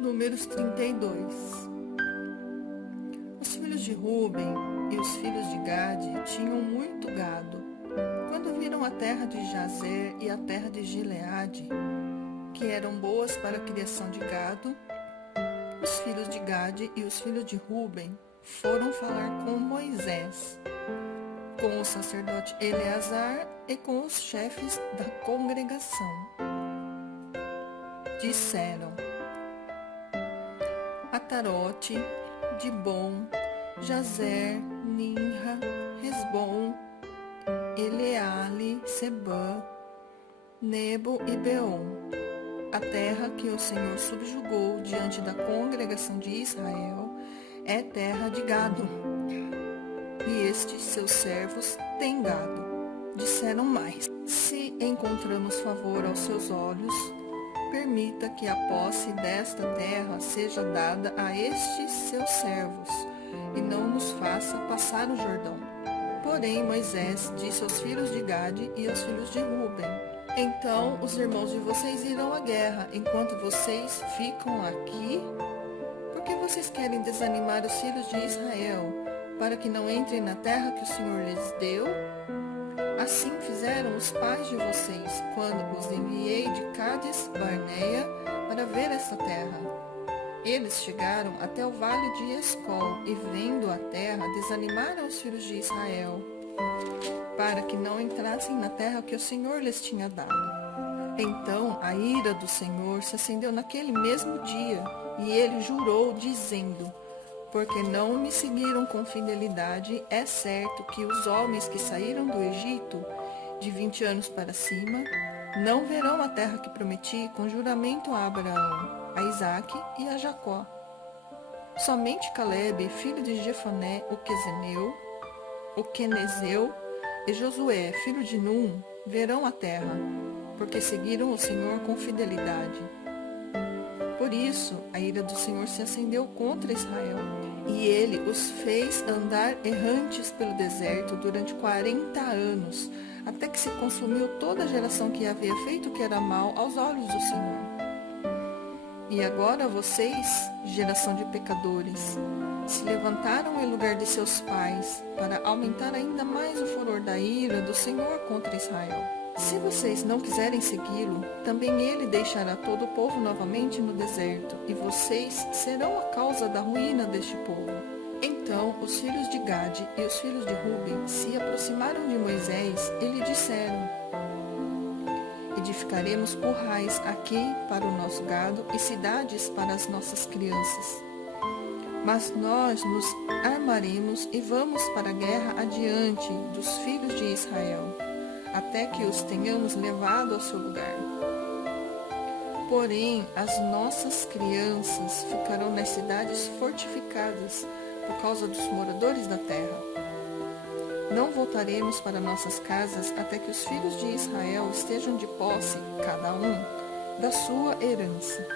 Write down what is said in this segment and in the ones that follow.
Números 32. Os filhos de Ruben e os filhos de Gade tinham muito gado. Quando viram a terra de Jazer e a terra de Gileade, que eram boas para a criação de gado, os filhos de Gade e os filhos de Ruben foram falar com Moisés, com o sacerdote Eleazar e com os chefes da congregação. Disseram: Atarote, Dibom, Jazer, Ninra, Resbom, Eleale, Sebã, Nebo e Beom, a terra que o Senhor subjugou diante da congregação de Israel é terra de gado, e estes seus servos têm gado. Disseram mais: se encontramos favor aos seus olhos, permita que a posse desta terra seja dada a estes seus servos, e não nos faça passar o Jordão. Porém, Moisés disse aos filhos de Gade e aos filhos de Ruben: então os irmãos de vocês irão à guerra, enquanto vocês ficam aqui? Por que vocês querem desanimar os filhos de Israel, para que não entrem na terra que o Senhor lhes deu? Assim fizeram os pais de vocês, quando os enviei de Cádiz Barneia para ver esta terra. Eles chegaram até o vale de Escol e, vendo a terra, desanimaram os filhos de Israel, para que não entrassem na terra que o Senhor lhes tinha dado. Então a ira do Senhor se acendeu naquele mesmo dia, e ele jurou, dizendo: porque não me seguiram com fidelidade, é certo que os homens que saíram do Egito, de 20 anos para cima, não verão a terra que prometi com juramento a Abraão, a Isaque e a Jacó. Somente Calebe, filho de Jefoné, o Quenezeu, e Josué, filho de Num, verão a terra, porque seguiram o Senhor com fidelidade. Por isso, a ira do Senhor se acendeu contra Israel, e ele os fez andar errantes pelo deserto durante 40 anos, até que se consumiu toda a geração que havia feito o que era mal aos olhos do Senhor. E agora vocês, geração de pecadores, se levantaram em lugar de seus pais, para aumentar ainda mais o furor da ira do Senhor contra Israel. Se vocês não quiserem segui-lo, também ele deixará todo o povo novamente no deserto, e vocês serão a causa da ruína deste povo. Então os filhos de Gade e os filhos de Ruben se aproximaram de Moisés e lhe disseram: edificaremos currais aqui para o nosso gado e cidades para as nossas crianças. Mas nós nos armaremos e vamos para a guerra adiante dos filhos de Israel, até que os tenhamos levado ao seu lugar. Porém, as nossas crianças ficarão nas cidades fortificadas por causa dos moradores da terra. Não voltaremos para nossas casas até que os filhos de Israel estejam de posse, cada um, da sua herança.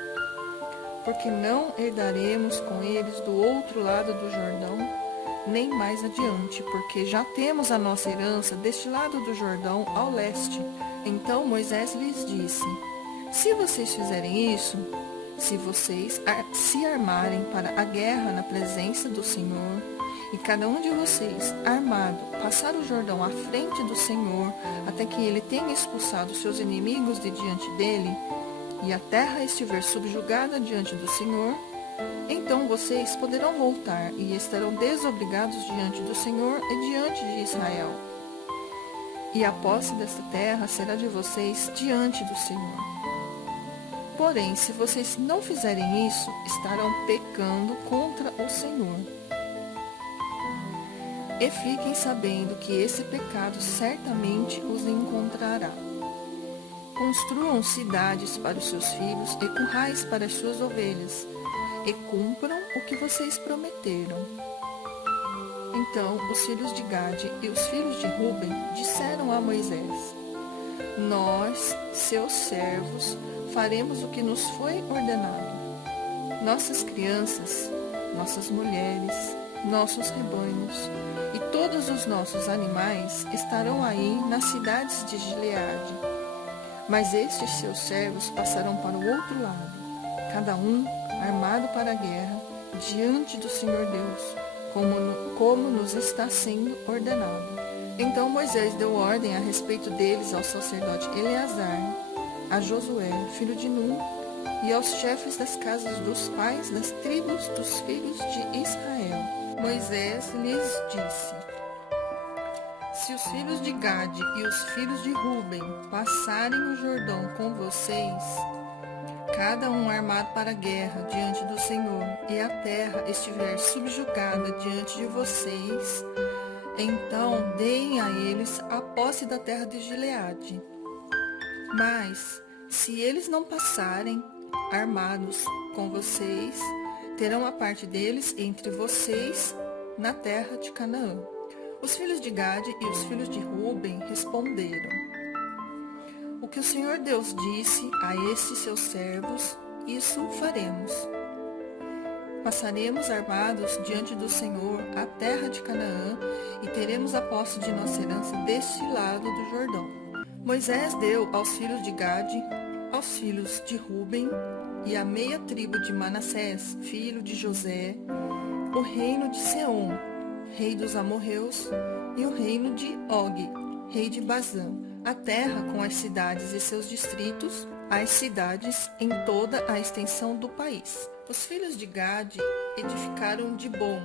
Porque não herdaremos com eles do outro lado do Jordão, nem mais adiante, porque já temos a nossa herança deste lado do Jordão ao leste. Então Moisés lhes disse: se vocês fizerem isso, se vocês se armarem para a guerra na presença do Senhor, e cada um de vocês, armado, passar o Jordão à frente do Senhor, até que ele tenha expulsado seus inimigos de diante dele, e a terra estiver subjugada diante do Senhor, então vocês poderão voltar e estarão desobrigados diante do Senhor e diante de Israel. E a posse desta terra será de vocês diante do Senhor. Porém, se vocês não fizerem isso, estarão pecando contra o Senhor. E fiquem sabendo que esse pecado certamente os encontrará. Construam cidades para os seus filhos e currais para as suas ovelhas, e cumpram o que vocês prometeram. Então os filhos de Gade e os filhos de Ruben disseram a Moisés: nós, seus servos, faremos o que nos foi ordenado. Nossas crianças, nossas mulheres, nossos rebanhos e todos os nossos animais estarão aí nas cidades de Gileade. Mas estes seus servos passarão para o outro lado, cada um armado para a guerra, diante do Senhor Deus, como nos está sendo ordenado. Então Moisés deu ordem a respeito deles ao sacerdote Eleazar, a Josué, filho de Nun, e aos chefes das casas dos pais das tribos dos filhos de Israel. Moisés lhes disse: se os filhos de Gade e os filhos de Ruben passarem o Jordão com vocês, cada um armado para a guerra diante do Senhor, e a terra estiver subjugada diante de vocês, então deem a eles a posse da terra de Gileade. Mas, se eles não passarem armados com vocês, terão a parte deles entre vocês na terra de Canaã. Os filhos de Gade e os filhos de Ruben responderam: o que o Senhor Deus disse a estes seus servos, isso faremos. Passaremos armados diante do Senhor a terra de Canaã e teremos a posse de nossa herança deste lado do Jordão. Moisés deu aos filhos de Gade, aos filhos de Ruben e à meia tribo de Manassés, filho de José, o reino de Seom, rei dos amorreus, e o reino de Og, rei de Bazã, a terra com as cidades e seus distritos, as cidades em toda a extensão do país. Os filhos de Gade edificaram Dibom,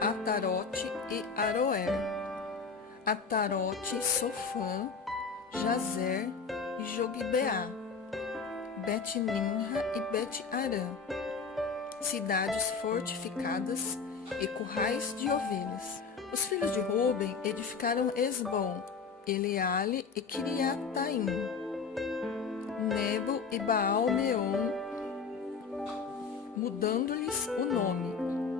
Atarote e Aroer, Atarote, Sofã, Jazer e Jogbeá, Bet-Nimra e Bet-Arã, cidades fortificadas e currais de ovelhas. Os filhos de Ruben edificaram Esbom, Eleale e Kiriataim, Nebo e Baal-meon, mudando-lhes o nome,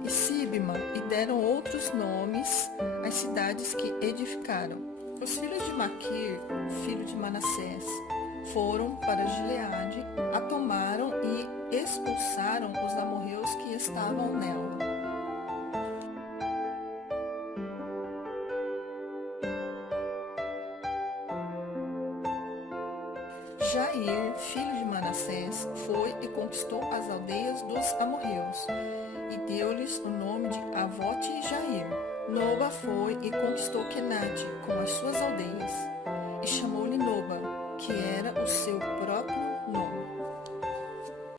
e Sibma, e deram outros nomes às cidades que edificaram. Os filhos de Maquir, filho de Manassés, foram para Gileade, a tomaram e expulsaram os amorreus que estavam nela. Jair, filho de Manassés, foi e conquistou as aldeias dos amorreus, e deu-lhes o nome de Avote e Jair. Noba foi e conquistou Quenate com as suas aldeias, e chamou-lhe Noba, que era o seu próprio